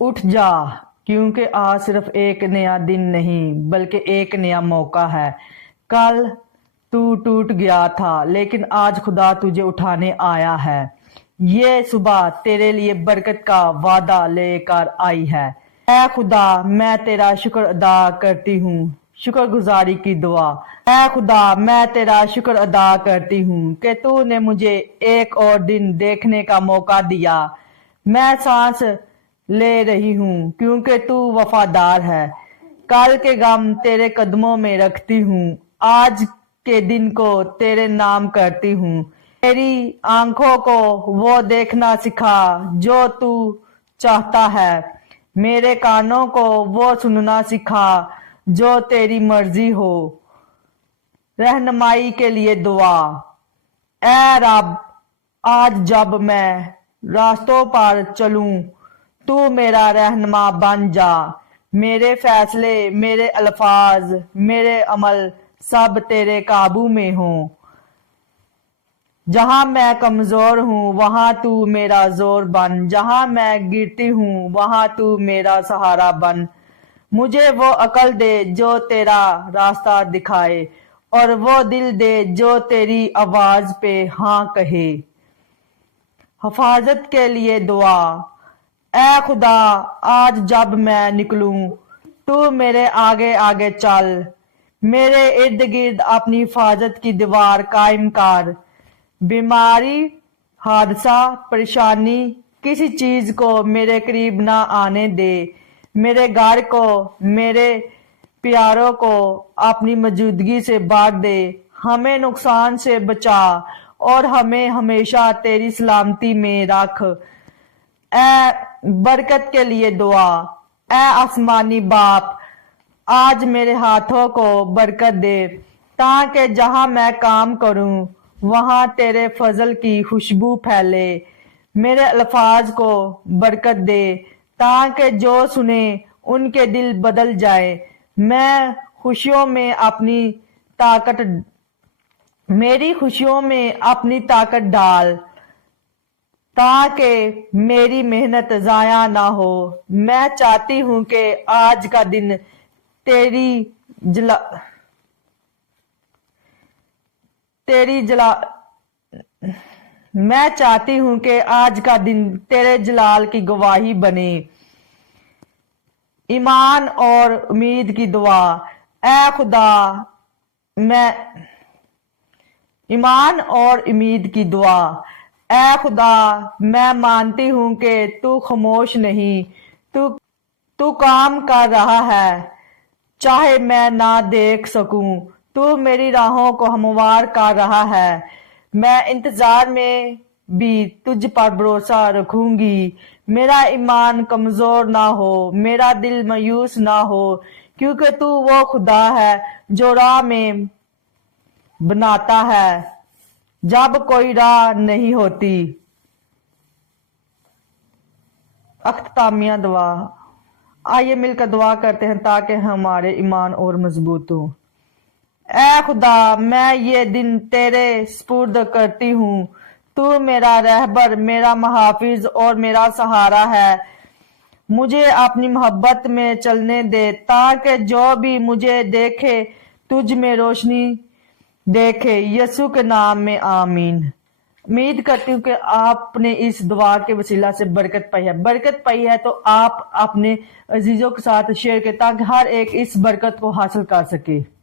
اٹھ جا، کیونکہ آج صرف ایک نیا دن نہیں بلکہ ایک نیا موقع ہے۔ کل تو ٹوٹ گیا تھا لیکن آج خدا تجھے اٹھانے آیا ہے۔ یہ صبح تیرے لیے برکت کا وعدہ لے کر آئی ہے۔ اے خدا، میں تیرا شکر ادا کرتی ہوں۔ شکر گزاری کی دعا۔ اے خدا، میں تیرا شکر ادا کرتی ہوں کہ تو نے مجھے ایک اور دن دیکھنے کا موقع دیا۔ میں سانس لے رہی ہوں کیونکہ تو وفادار ہے۔ کل کے غم تیرے قدموں میں رکھتی ہوں، آج کے دن کو تیرے نام کرتی ہوں۔ میری آنکھوں کو وہ دیکھنا سکھا جو تو چاہتا ہے، میرے کانوں کو وہ سننا سکھا جو تیری مرضی ہو۔ رہنمائی کے لیے دعا۔ اے رب، آج جب میں راستوں پر چلوں تو میرا رہنما بن جا۔ میرے فیصلے، میرے الفاظ، میرے عمل سب تیرے قابو میں ہوں۔ جہاں میں کمزور ہوں وہاں تو میرا زور بن، جہاں میں گرتی ہوں وہاں تو میرا سہارا بن۔ مجھے وہ عقل دے جو تیرا راستہ دکھائے، اور وہ دل دے جو تیری آواز پہ ہاں کہے۔ حفاظت کے لیے دعا۔ اے خدا، آج جب میں نکلوں تو میرے آگے آگے چل، میرے ارد گرد اپنی حفاظت کی دیوار قائم کر۔ بیماری، حادثہ، پریشانی، کسی چیز کو میرے قریب نہ آنے دے۔ میرے گھر کو، میرے پیاروں کو اپنی موجودگی سے بھر دے۔ ہمیں نقصان سے بچا اور ہمیں ہمیشہ تیری سلامتی میں رکھ۔ اے برکت کے لیے دعا۔ اے آسمانی باپ، آج میرے ہاتھوں کو برکت دے تاکہ جہاں میں کام کروں وہاں تیرے فضل کی خوشبو پھیلے۔ میرے الفاظ کو برکت دے تاکہ جو سنے ان کے دل بدل جائے۔ میری خوشیوں میں اپنی طاقت ڈال تاکہ میری محنت ضائع نہ ہو۔ میں چاہتی ہوں کہ آج کا دن تیرے جلال کی گواہی بنے۔ ایمان اور امید کی دعا۔ اے خدا، ایمان اور امید کی دعا۔ اے خدا، میں مانتی ہوں کہ تو خاموش نہیں، تو کام کر رہا ہے چاہے میں نہ دیکھ سکوں۔ تو میری راہوں کو ہموار کر رہا ہے۔ میں انتظار میں بھی تجھ پر بھروسہ رکھوں گی۔ میرا ایمان کمزور نہ ہو، میرا دل مایوس نہ ہو، کیونکہ تو وہ خدا ہے جو راہ میں بناتا ہے جب کوئی راہ نہیں ہوتی۔ اختتامیہ دعا۔ آئیے مل کر دعا کرتے ہیں تاکہ ہمارے ایمان اور مضبوط ہو۔ اے خدا، میں یہ دن تیرے سپرد کرتی ہوں۔ تو میرا رہبر، میرا محافظ اور میرا سہارا ہے۔ مجھے اپنی محبت میں چلنے دے تاکہ جو بھی مجھے دیکھے تجھ میں روشنی دیکھے۔ یسوع کے نام میں آمین۔ امید کرتی ہوں کہ آپ نے اس دعا کے وسیلہ سے برکت پائی ہے۔ برکت پائی ہے تو آپ اپنے عزیزوں کے ساتھ شیئر کریں تاکہ ہر ایک اس برکت کو حاصل کر سکے۔